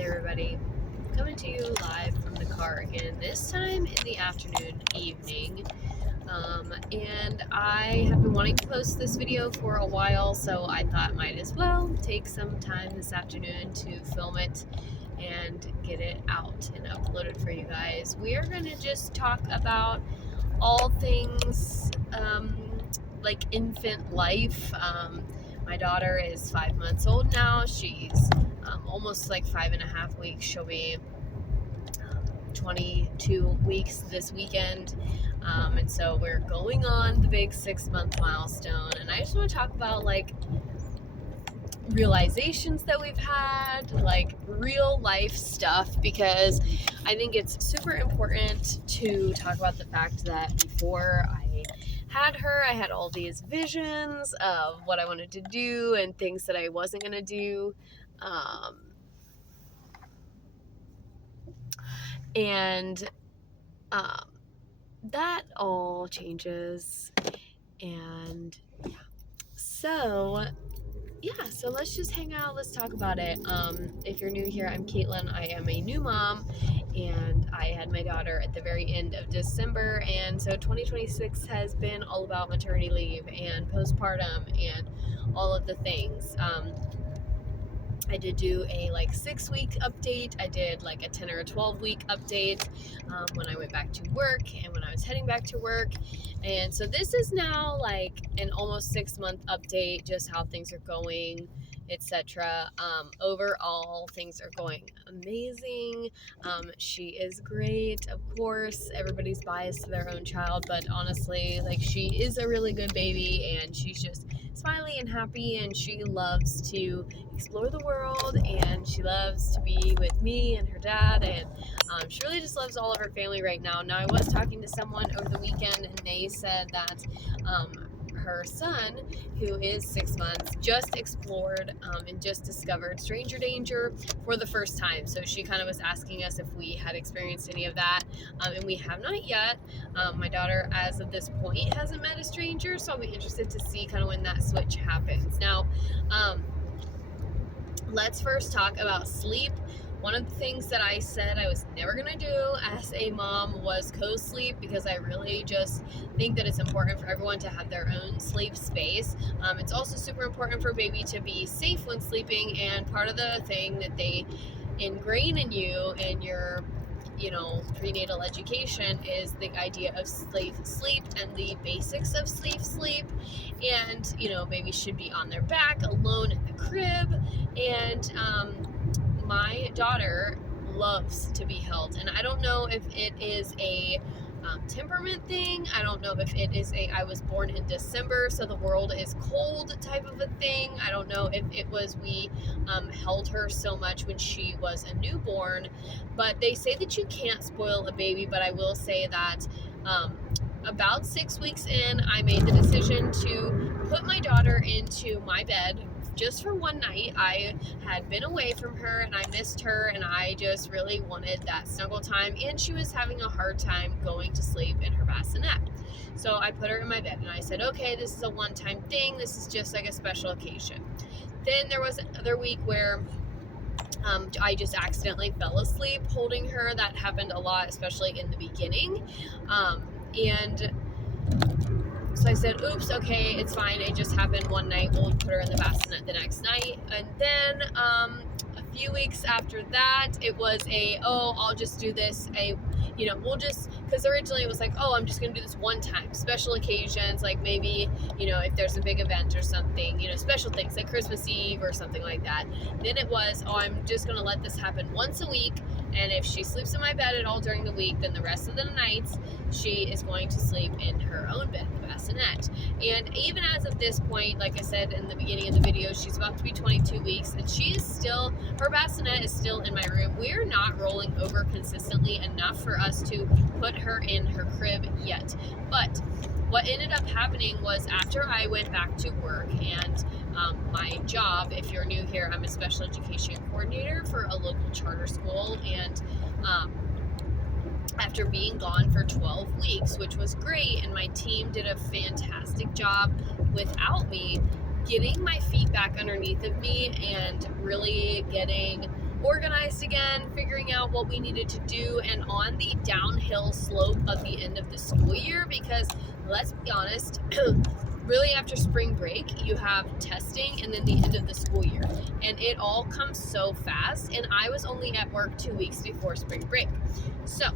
there, everybody. Coming to you live from the car again, this time in the afternoon, evening. And I have been wanting to post this video for a while, so I thought might as well take some time this afternoon to film it and get it out and upload it for you guys. We are going to just talk about all things like infant life. My daughter is 5 months old now. She's almost like 5.5 weeks. She'll be 22 weeks this weekend. And so we're going on the big 6-month milestone. And I just want to talk about like realizations that we've had, like real life stuff, because I think it's super important to talk about the fact that before I had her, I had all these visions of what I wanted to do and things that I wasn't going to do. And that all changes. And so let's just hang out. Let's talk about it. If you're new here, I'm Caitlin. I am a new mom, and I had my daughter at the very end of December. And so 2026 has been all about maternity leave and postpartum and all of the things. I did do a 6-week update. I did like a 10 or a 12-week update when I went back to work and when I was heading back to work. And so this is now like an almost 6-month update, just how things are going, etc. Overall, things are going amazing. She is great. Of course, everybody's biased to their own child, but honestly, like, she is a really good baby, and she's just smiley and happy, and she loves to explore the world, and she loves to be with me and her dad, and she really just loves all of her family right now. Now, I was talking to someone over the weekend, and they said that her son, who is 6 months, just explored and just discovered stranger danger for the first time. So she kind of was asking us if we had experienced any of that, and we have not yet. My daughter, as of this point, hasn't met a stranger, so I'll be interested to see kind of when that switch happens. Now, let's first talk about sleep. One of the things that I said I was never going to do as a mom was co-sleep, because I really just think that it's important for everyone to have their own sleep space. It's also super important for baby to be safe when sleeping, and part of the thing that they ingrain in you in your prenatal education is the idea of safe sleep and the basics of safe sleep. And babies should be on their back alone in the crib, and my daughter loves to be held, and I don't know if it is a temperament thing. I don't know if it is I was born in December, so the world is cold type of a thing. I don't know if it was we held her so much when she was a newborn, but they say that you can't spoil a baby. But I will say that about 6 weeks in, I made the decision to put my daughter into my bed just for one night. I had been away from her, and I missed her, and I just really wanted that snuggle time, and she was having a hard time going to sleep in her bassinet. So I put her in my bed, and I said, okay, this is a one-time thing. This is just like a special occasion. Then there was another week where I just accidentally fell asleep holding her. That happened a lot, especially in the beginning. And so I said, oops, okay, it's fine. It just happened one night. We'll put her in the bassinet the next night. And then a few weeks after that, it was I'll just do this. We'll just, because originally it was like, I'm just going to do this one time. Special occasions, like maybe, if there's a big event or something, special things like Christmas Eve or something like that. Then it was, I'm just going to let this happen once a week. And if she sleeps in my bed at all during the week, then the rest of the nights she is going to sleep in her own bed, the bassinet. And even as of this point, like I said in the beginning of the video, she's about to be 22 weeks, and she is still, her bassinet is still in my room. We're not rolling over consistently enough for us to put her in her crib yet. But what ended up happening was, after I went back to work, and my job, if you're new here, I'm a special education coordinator for a local charter school, and after being gone for 12 weeks, which was great, and my team did a fantastic job without me, getting my feet back underneath of me and really getting organized again, figuring out what we needed to do, and on the downhill slope of the end of the school year, because let's be honest, really after spring break, you have testing and then the end of the school year, and it all comes so fast, and I was only at work 2 weeks before spring break. So,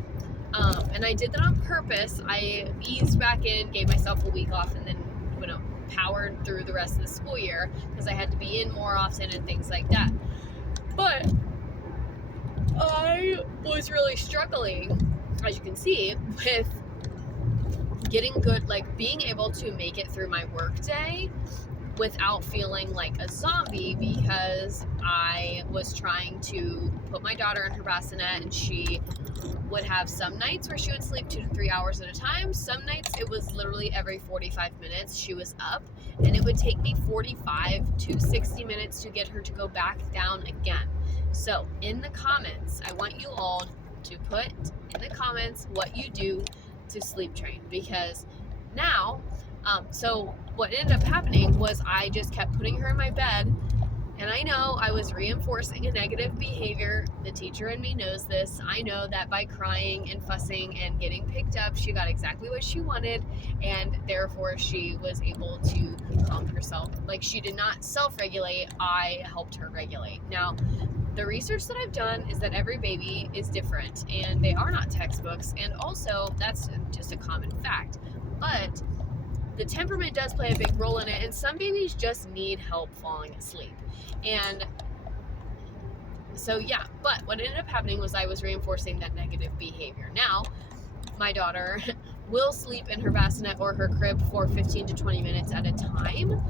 and I did that on purpose. I eased back in, gave myself a week off, and then, powered through the rest of the school year because I had to be in more often and things like that. But I was really struggling, as you can see, with getting good, like being able to make it through my work day without feeling like a zombie, because I was trying to put my daughter in her bassinet, and she would have some nights where she would sleep 2 to 3 hours at a time. Some nights it was literally every 45 minutes she was up, and it would take me 45 to 60 minutes to get her to go back down again. So in the comments, I want you all to put in the comments what you do to sleep train, because now, so what ended up happening was I just kept putting her in my bed, and I know I was reinforcing a negative behavior. The teacher in me knows this. I know that by crying and fussing and getting picked up, she got exactly what she wanted, and therefore she was able to calm herself. Like, she did not self-regulate, I helped her regulate. Now, the research that I've done is that every baby is different, and they are not textbooks, and also that's just a common fact. But the temperament does play a big role in it, and some babies just need help falling asleep. And so, yeah, but what ended up happening was I was reinforcing that negative behavior. Now, my daughter will sleep in her bassinet or her crib for 15 to 20 minutes at a time,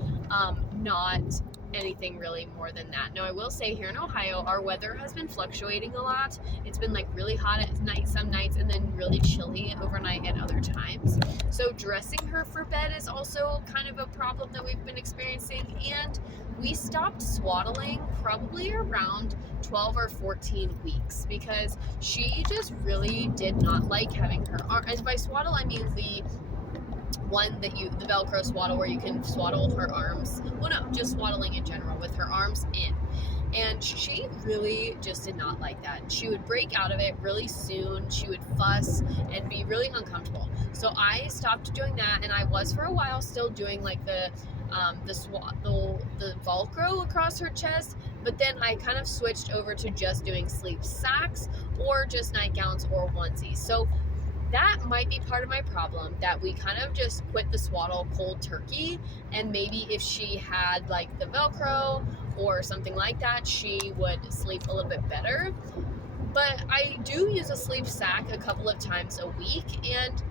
not anything really more than that. Now, I will say here in Ohio, our weather has been fluctuating a lot. It's been like really hot at night some nights, and then really chilly overnight at other times. So dressing her for bed is also kind of a problem that we've been experiencing, and we stopped swaddling probably around 12 or 14 weeks because she just really did not like having her arm. And by swaddle, I mean the one that the Velcro swaddle where you can swaddle her arms. Well, no, just swaddling in general with her arms in. And she really just did not like that. She would break out of it really soon. She would fuss and be really uncomfortable. So I stopped doing that, and I was for a while still doing like the Velcro across her chest, but then I kind of switched over to just doing sleep sacks or just nightgowns or onesies. So that might be part of my problem, that we kind of just quit the swaddle cold turkey, and maybe if she had like the Velcro or something like that, she would sleep a little bit better. But I do use a sleep sack a couple of times a week, and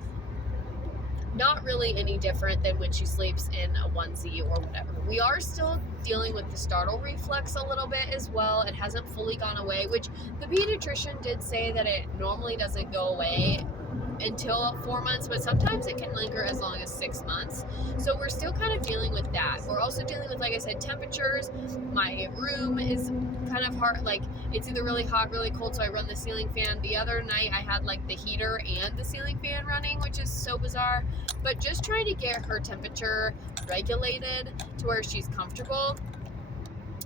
not really any different than when she sleeps in a onesie or whatever. We are still dealing with the startle reflex a little bit as well. It hasn't fully gone away, which the pediatrician did say that it normally doesn't go away until 4 months, but sometimes it can linger as long as 6 months. So we're still kind of dealing with that. We're also dealing with, like I said, temperatures. My room is kind of hard, like it's either really hot, really cold, so I run the ceiling fan. The other night I had like the heater and the ceiling fan running, which is so bizarre. But just trying to get her temperature regulated to where she's comfortable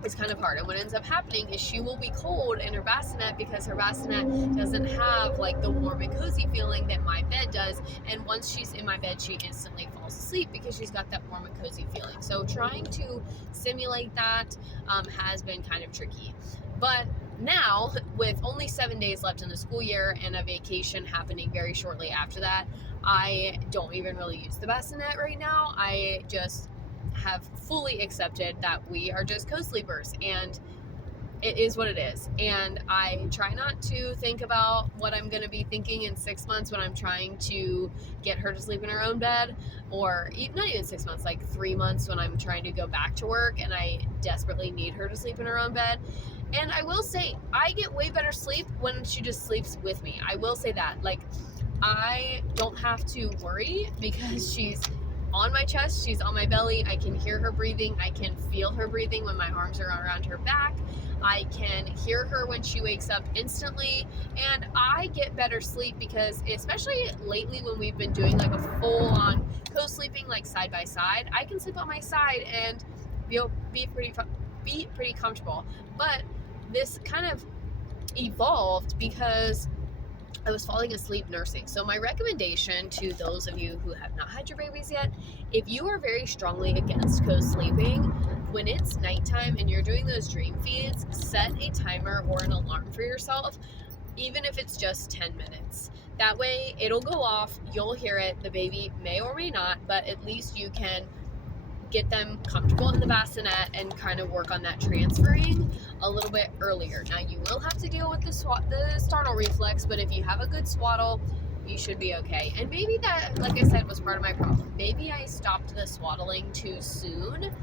is kind of hard. And what ends up happening is she will be cold in her bassinet because her bassinet doesn't have like the warm and cozy feeling that my bed does. And once she's in my bed, she instantly falls asleep because she's got that warm and cozy feeling. So trying to simulate that has been kind of tricky. But now, with only 7 days left in the school year and a vacation happening very shortly after that, I don't even really use the bassinet right now. I just have fully accepted that we are just co-sleepers, and it is what it is. And I try not to think about what I'm going to be thinking in 6 months when I'm trying to get her to sleep in her own bed, or even not even 6 months, like 3 months when I'm trying to go back to work and I desperately need her to sleep in her own bed. And I will say, I get way better sleep when she just sleeps with me. I will say that. Like, I don't have to worry because she's on my chest, she's on my belly, I can hear her breathing, I can feel her breathing when my arms are around her back, I can hear her when she wakes up instantly, and I get better sleep because, especially lately when we've been doing like a full-on co-sleeping, like side by side, I can sleep on my side and be pretty comfortable. But this kind of evolved because I was falling asleep nursing. So my recommendation to those of you who have not had your babies yet, if you are very strongly against co-sleeping, when it's nighttime and you're doing those dream feeds, set a timer or an alarm for yourself, even if it's just 10 minutes. That way it'll go off, you'll hear it, the baby may or may not, but at least you can get them comfortable in the bassinet and kind of work on that transferring a little bit earlier. Now you will have to deal with the startle reflex, but if you have a good swaddle, you should be okay. And maybe that, like I said, was part of my problem. Maybe I stopped the swaddling too soon,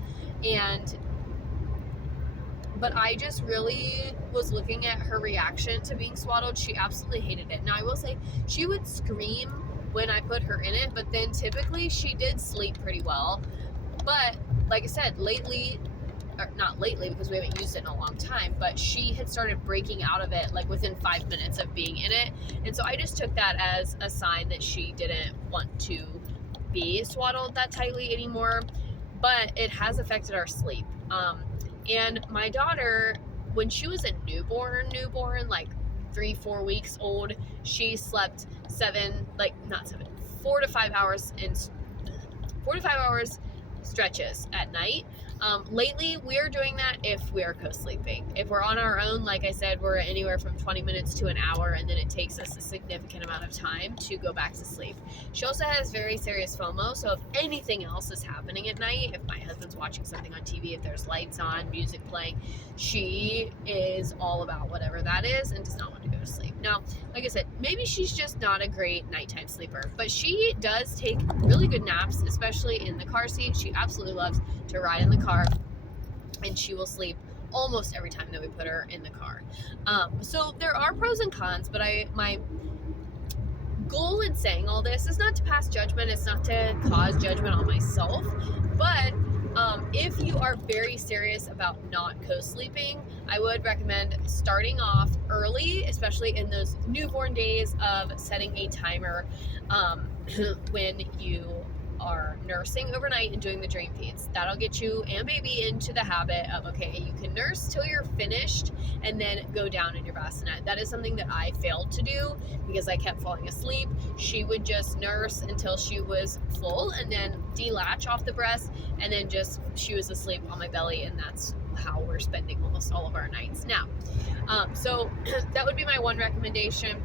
but I just really was looking at her reaction to being swaddled. She absolutely hated it. Now I will say she would scream when I put her in it, but then typically she did sleep pretty well. But like I said, lately, or not lately because we haven't used it in a long time, but she had started breaking out of it like within 5 minutes of being in it. And so I just took that as a sign that she didn't want to be swaddled that tightly anymore. But it has affected our sleep. And my daughter, when she was a newborn, like 3-4 weeks old, she slept 4 to 5 hours in 4 to 5 hours stretches at night. Lately, we're doing that if we are co-sleeping. If we're on our own, like I said, we're anywhere from 20 minutes to an hour, and then it takes us a significant amount of time to go back to sleep. She also has very serious FOMO, so if anything else is happening at night, if my husband's watching something on TV, if there's lights on, music playing, she is all about whatever that is and does not want to go to sleep. Now, like I said, maybe she's just not a great nighttime sleeper, but she does take really good naps, especially in the car seat. She absolutely loves to ride in the car, and she will sleep almost every time that we put her in the car. So there are pros and cons, but my goal in saying all this is not to pass judgment. It's not to cause judgment on myself, but if you are very serious about not co-sleeping, I would recommend starting off early, especially in those newborn days, of setting a timer when you are nursing overnight and doing the dream feeds. That'll get you and baby into the habit of, okay, you can nurse till you're finished and then go down in your bassinet. That is something that I failed to do because I kept falling asleep. She would just nurse until she was full and then delatch off the breast, and then just she was asleep on my belly, and that's how we're spending almost all of our nights now. So that would be my one recommendation.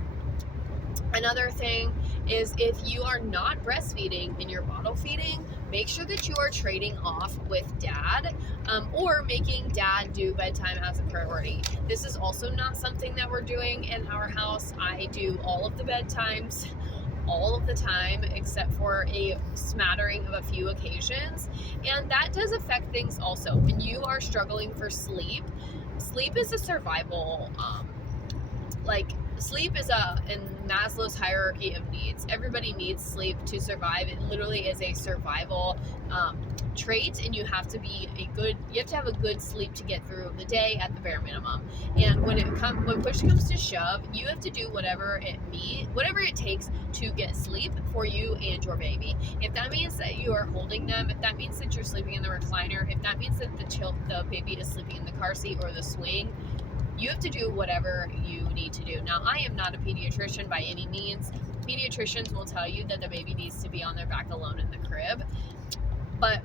Another thing is, if you are not breastfeeding and you're bottle feeding, make sure that you are trading off with dad, or making dad do bedtime as a priority. This is also not something that we're doing in our house. I do all of the bedtimes all of the time except for a smattering of a few occasions, and that does affect things also. When you are struggling for sleep is a survival sleep is in Maslow's hierarchy of needs. Everybody needs sleep to survive. It literally is a survival trait, and you have to have a good sleep to get through the day at the bare minimum. And when push comes to shove, you have to do whatever it takes to get sleep for you and your baby. If that means that you are holding them, if that means that you're sleeping in the recliner, if that means that the baby is sleeping in the car seat or the swing, you have to do whatever you need to do. Now, I am not a pediatrician by any means. Pediatricians will tell you that the baby needs to be on their back alone in the crib, but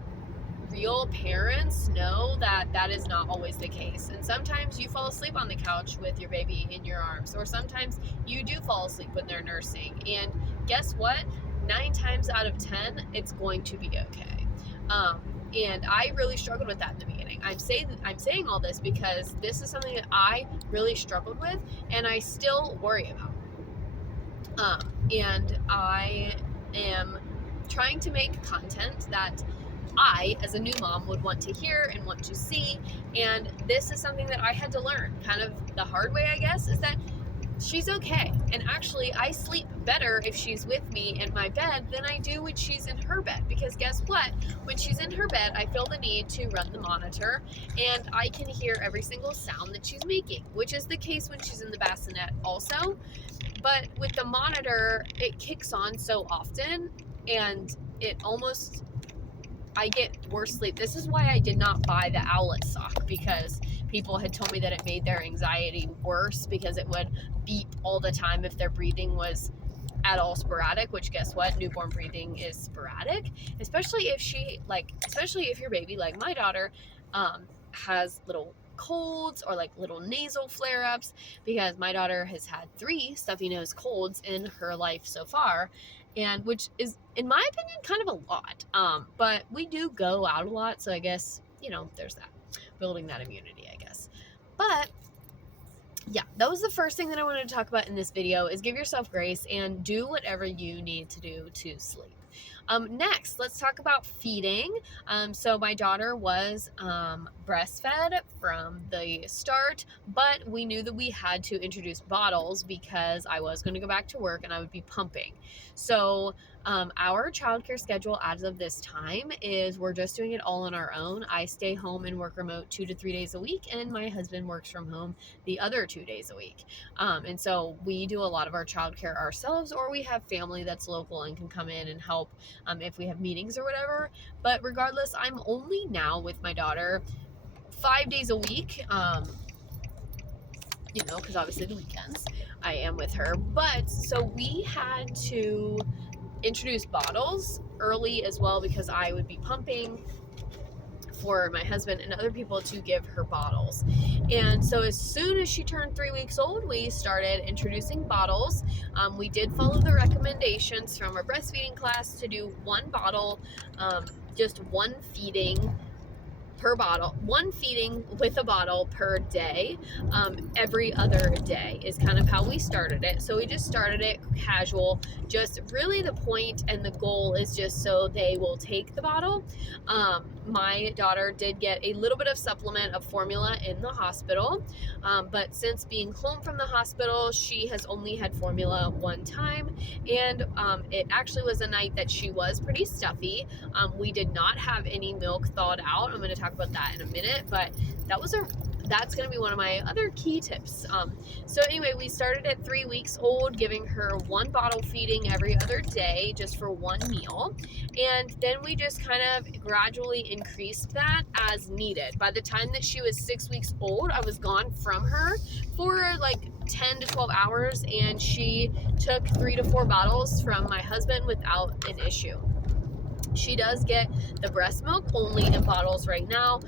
real parents know that that is not always the case. And sometimes you fall asleep on the couch with your baby in your arms, or sometimes you do fall asleep when they're nursing. And guess what? 9 times out of 10, it's going to be okay. And I really struggled with that in the beginning. I'm saying all this because this is something that I really struggled with, and I still worry about. And I am trying to make content that I, as a new mom, would want to hear and want to see. And this is something that I had to learn kind of the hard way, I guess, is that she's okay. And actually, I sleep better if she's with me in my bed than I do when she's in her bed. Because guess what? When she's in her bed, I feel the need to run the monitor, and I can hear every single sound that she's making, which is the case when she's in the bassinet also. But with the monitor, it kicks on so often, and it almost I get worse sleep. This is why I did not buy the owlet sock, because people had told me that it made their anxiety worse because it would beep all the time if their breathing was at all sporadic, which guess what? Newborn breathing is sporadic, especially if your baby, like my daughter, has little colds or like little nasal flare ups, because my daughter has had 3 stuffy nose colds in her life so far, and which is, in my opinion, kind of a lot. But we do go out a lot, so I guess, there's that, building that immunity, I guess. But yeah, that was the first thing that I wanted to talk about in this video, is give yourself grace and do whatever you need to do to sleep. Next, let's talk about feeding. So my daughter was breastfed from the start, but we knew that we had to introduce bottles because I was going to go back to work and I would be pumping. So our childcare schedule as of this time is we're just doing it all on our own. I stay home and work remote 2 to 3 days a week, and my husband works from home the other 2 days a week. And so we do a lot of our childcare ourselves, or we have family that's local and can come in and help if we have meetings or whatever. But regardless, I'm only now with my daughter 5 days a week, because obviously the weekends I am with her. But so we had to introduce bottles early as well, because I would be pumping for my husband and other people to give her bottles. And so as soon as she turned 3 weeks old, we started introducing bottles. We did follow the recommendations from our breastfeeding class to do 1 bottle, just 1 feeding per bottle, 1 feeding with a bottle per day, every other day is kind of how we started it. So we just started it casual, just really the point and the goal is just so they will take the bottle. My daughter did get a little bit of supplement of formula in the hospital, but since being home from the hospital, she has only had formula 1 time, and it actually was a night that she was pretty stuffy. We did not have any milk thawed out. I'm going to talk about that in a minute, but that's going to be one of my other key tips. So anyway, we started at 3 weeks old, giving her 1 bottle feeding every other day, just for 1 meal. And then we just kind of gradually increased that as needed. By the time that she was 6 weeks old, I was gone from her for like 10 to 12 hours, and she took 3 to 4 bottles from my husband without an issue. She does get the breast milk only in bottles right now.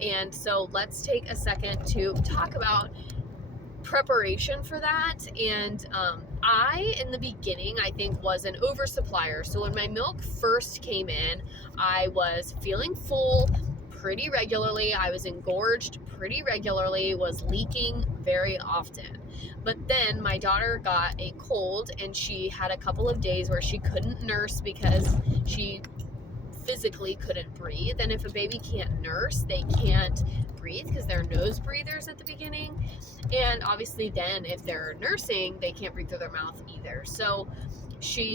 And so let's take a second to talk about preparation for that. And I, in the beginning, I think was an oversupplier. So when my milk first came in, I was feeling full pretty regularly. I was engorged pretty regularly, was leaking very often. But then my daughter got a cold, and she had a couple of days where she couldn't nurse because she physically couldn't breathe. And if a baby can't nurse, they can't breathe because they're nose breathers at the beginning. And obviously then if they're nursing, they can't breathe through their mouth either. So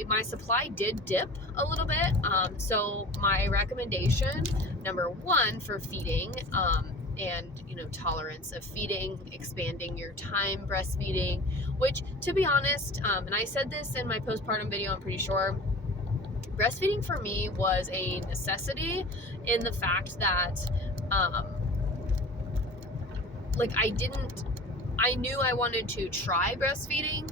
my supply did dip a little bit. So my recommendation, number 1 for feeding, and tolerance of feeding, expanding your time breastfeeding, which, to be honest, and I said this in my postpartum video, I'm pretty sure, breastfeeding for me was a necessity, in the fact that I knew I wanted to try breastfeeding.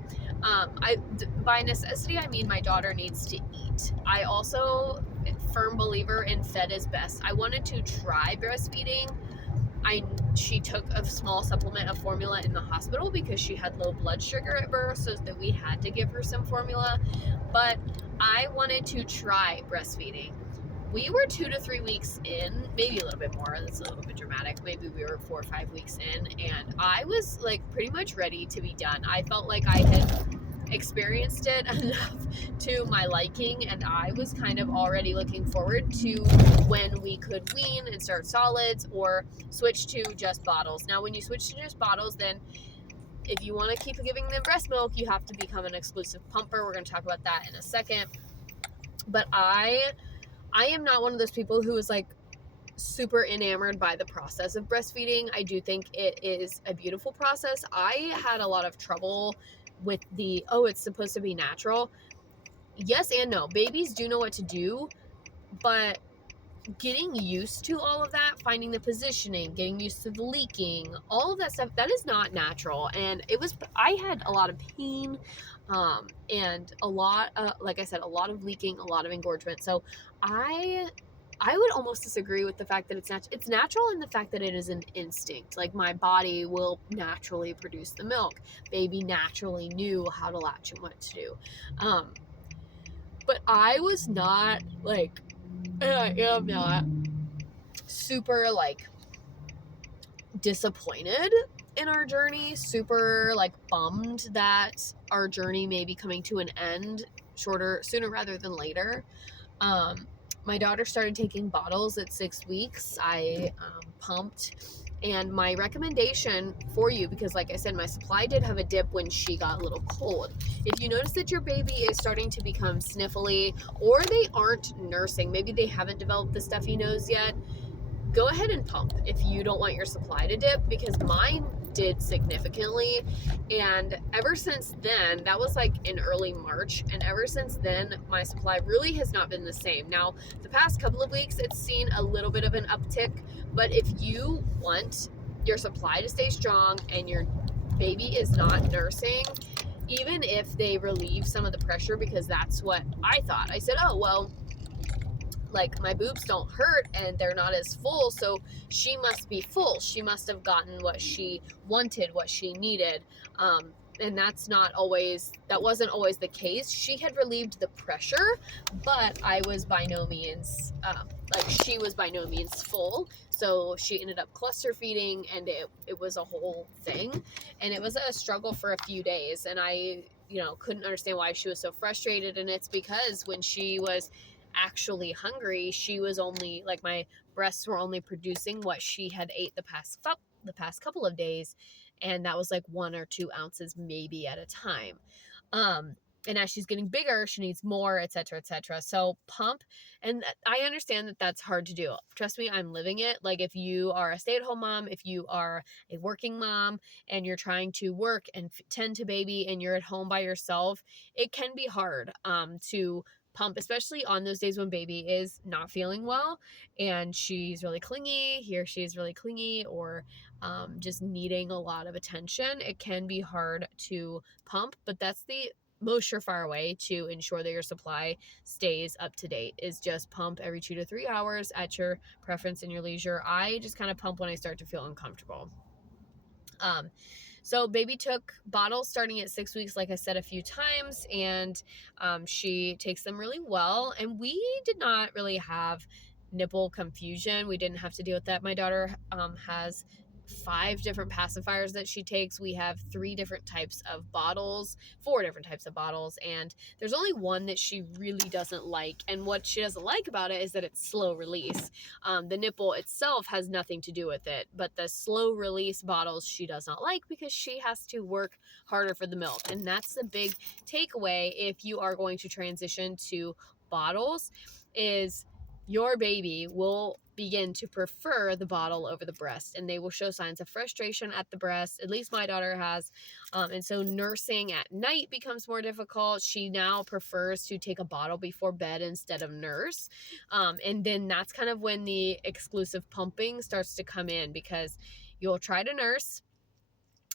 By necessity, I mean my daughter needs to eat. I also firm believer in fed is best. I wanted to try breastfeeding. She took a small supplement of formula in the hospital because she had low blood sugar at birth, so that we had to give her some formula. But I wanted to try breastfeeding. We were 2 to 3 weeks in, maybe a little bit more. That's a little bit dramatic. Maybe we were 4 or 5 weeks in, and I was like pretty much ready to be done. I felt like I had experienced it enough to my liking, and I was kind of already looking forward to when we could wean and start solids or switch to just bottles. Now, when you switch to just bottles, then if you want to keep giving them breast milk, you have to become an exclusive pumper. We're going to talk about that in a second. But I am not one of those people who is like super enamored by the process of breastfeeding. I do think it is a beautiful process. I had a lot of trouble with it's supposed to be natural. Yes and no. Babies do know what to do, but getting used to all of that, finding the positioning, getting used to the leaking, all of that stuff, that is not natural. And I had a lot of pain, and a lot, like I said, a lot of leaking, a lot of engorgement. So I would almost disagree with the fact that it's natural in the fact that it is an instinct. Like, my body will naturally produce the milk. Baby naturally knew how to latch and what to do. But I was not like, and I am not super like disappointed in our journey, super like bummed that our journey may be coming to an end sooner rather than later. My daughter started taking bottles at 6 weeks. I pumped. And my recommendation for you, because like I said, my supply did have a dip when she got a little cold. If you notice that your baby is starting to become sniffly, or they aren't nursing, maybe they haven't developed the stuffy nose yet, go ahead and pump if you don't want your supply to dip, because mine did significantly. And ever since then, that was like in early March, and ever since then my supply really has not been the same. Now, the past couple of weeks it's seen a little bit of an uptick, but if you want your supply to stay strong and your baby is not nursing, even if they relieve some of the pressure, because that's what I thought. I said, oh well, like, my boobs don't hurt and they're not as full, so she must be full. She must have gotten what she wanted, what she needed. And that wasn't always the case. She had relieved the pressure, but she was by no means full. So she ended up cluster feeding, and it was a whole thing. And it was a struggle for a few days. And I, couldn't understand why she was so frustrated. And it's because when she was actually hungry, she was only like, my breasts were only producing what she had ate the past couple of days, and that was like 1 or 2 ounces maybe at a time. And as she's getting bigger, she needs more, etc., etc. So pump. And I understand that that's hard to do. Trust me, I'm living it. Like, if you are a stay-at-home mom, if you are a working mom and you're trying to work and tend to baby and you're at home by yourself, it can be hard to pump, especially on those days when baby is not feeling well and she's really clingy, she's really clingy, or just needing a lot of attention. It can be hard to pump, but that's the most surefire way to ensure that your supply stays up to date, is just pump every 2 to 3 hours at your preference and your leisure. I just kind of pump when I start to feel uncomfortable. So baby took bottles starting at 6 weeks, like I said a few times, and she takes them really well. And we did not really have nipple confusion. We didn't have to deal with that. My daughter has 5 different pacifiers that she takes. We have 4 different types of bottles, and there's only one that she really doesn't like. And what she doesn't like about it is that it's slow release. The nipple itself has nothing to do with it, but the slow release bottles she does not like, because she has to work harder for the milk. And that's the big takeaway if you are going to transition to bottles, is your baby will begin to prefer the bottle over the breast, and they will show signs of frustration at the breast. At least my daughter has. And so nursing at night becomes more difficult. She now prefers to take a bottle before bed instead of nurse. And then that's kind of when the exclusive pumping starts to come in, because you'll try to nurse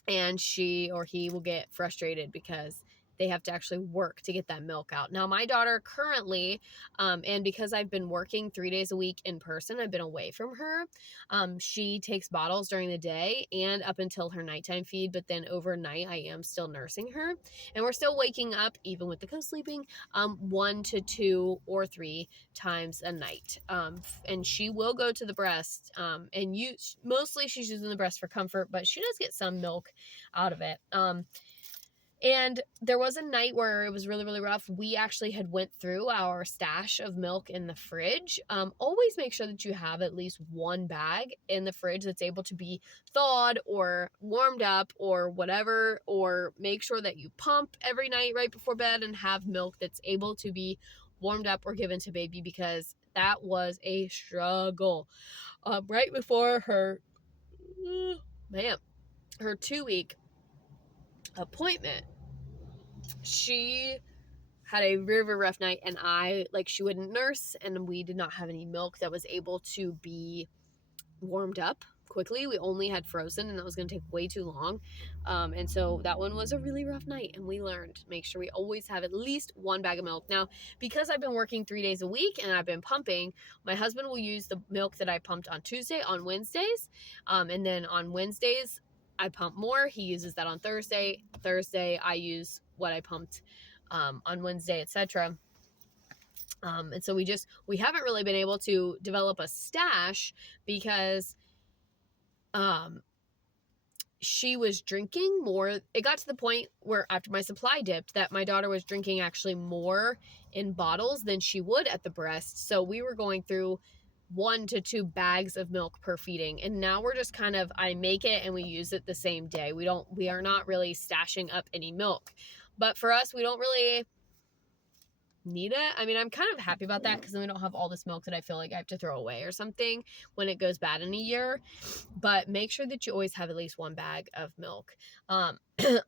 and she or he will get frustrated because they have to actually work to get that milk out. Now, my daughter currently, and because I've been working 3 days a week in person, I've been away from her. She takes bottles during the day and up until her nighttime feed, but then overnight I am still nursing her. And we're still waking up, even with the co-sleeping, 1 to 2 or 3 times a night. And she will go to the breast, and mostly she's using the breast for comfort, but she does get some milk out of it. And there was a night where it was really, really rough. We actually had went through our stash of milk in the fridge. Always make sure that you have at least 1 bag in the fridge that's able to be thawed or warmed up or whatever, or make sure that you pump every night right before bed and have milk that's able to be warmed up or given to baby, because that was a struggle. Right before her 2-week appointment, she had a very, very rough night, and she wouldn't nurse, and we did not have any milk that was able to be warmed up quickly. We only had frozen, and that was going to take way too long. And so that one was a really rough night, and we learned make sure we always have at least one bag of milk. Now, because I've been working 3 days a week and I've been pumping, my husband will use the milk that I pumped on Tuesday on Wednesdays. And then on Wednesdays, I pump more. He uses that on Thursday. Thursday, I use what I pumped on Wednesday, etc. And so we haven't really been able to develop a stash because she was drinking more. It got to the point where after my supply dipped that my daughter was drinking actually more in bottles than she would at the breast. So we were going through 1 to 2 bags of milk per feeding. And now we're just kind of, I make it and we use it the same day. We are not really stashing up any milk. But for us, we don't really need it. I mean, I'm kind of happy about that because then we don't have all this milk that I feel like I have to throw away or something when it goes bad in a year. But make sure that you always have at least 1 bag of milk.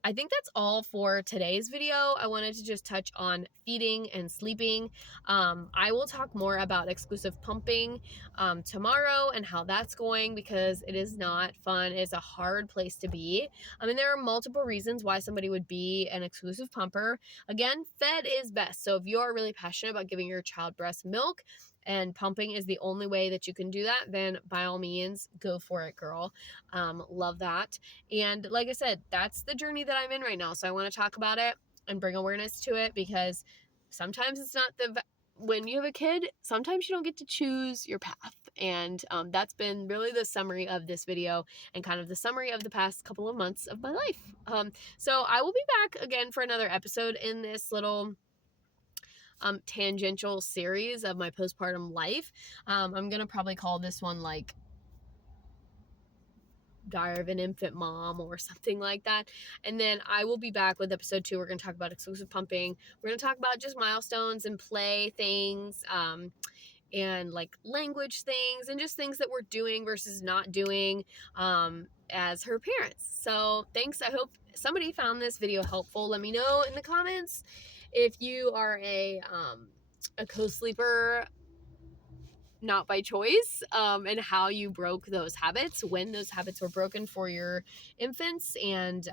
I think that's all for today's video. I wanted to just touch on feeding and sleeping. I will talk more about exclusive pumping tomorrow and how that's going, because it is not fun. It's a hard place to be. I mean, there are multiple reasons why somebody would be an exclusive pumper. Again, fed is best. So if you're really passionate about giving your child breast milk and pumping is the only way that you can do that, then by all means, go for it, girl. Love that. And like I said, that's the journey that I'm in right now. So I want to talk about it and bring awareness to it, because sometimes it's not when you have a kid, sometimes you don't get to choose your path. And that's been really the summary of this video and kind of the summary of the past couple of months of my life. So I will be back again for another episode in this little tangential series of my postpartum life. I'm gonna probably call this one like Diary of an Infant Mom or something like that. And then I will be back with episode 2. We're going to talk about exclusive pumping. We're going to talk about just milestones and play things, and like language things and just things that we're doing versus not doing as her parents. So thanks. I hope somebody found this video helpful. Let me know in the comments if you are a co-sleeper not by choice, and how you broke those habits, when those habits were broken for your infants, and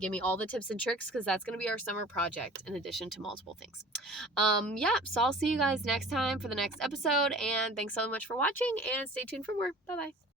give me all the tips and tricks, because that's going to be our summer project in addition to multiple things. Yeah, so I'll see you guys next time for the next episode, and thanks so much for watching, and stay tuned for more. Bye bye.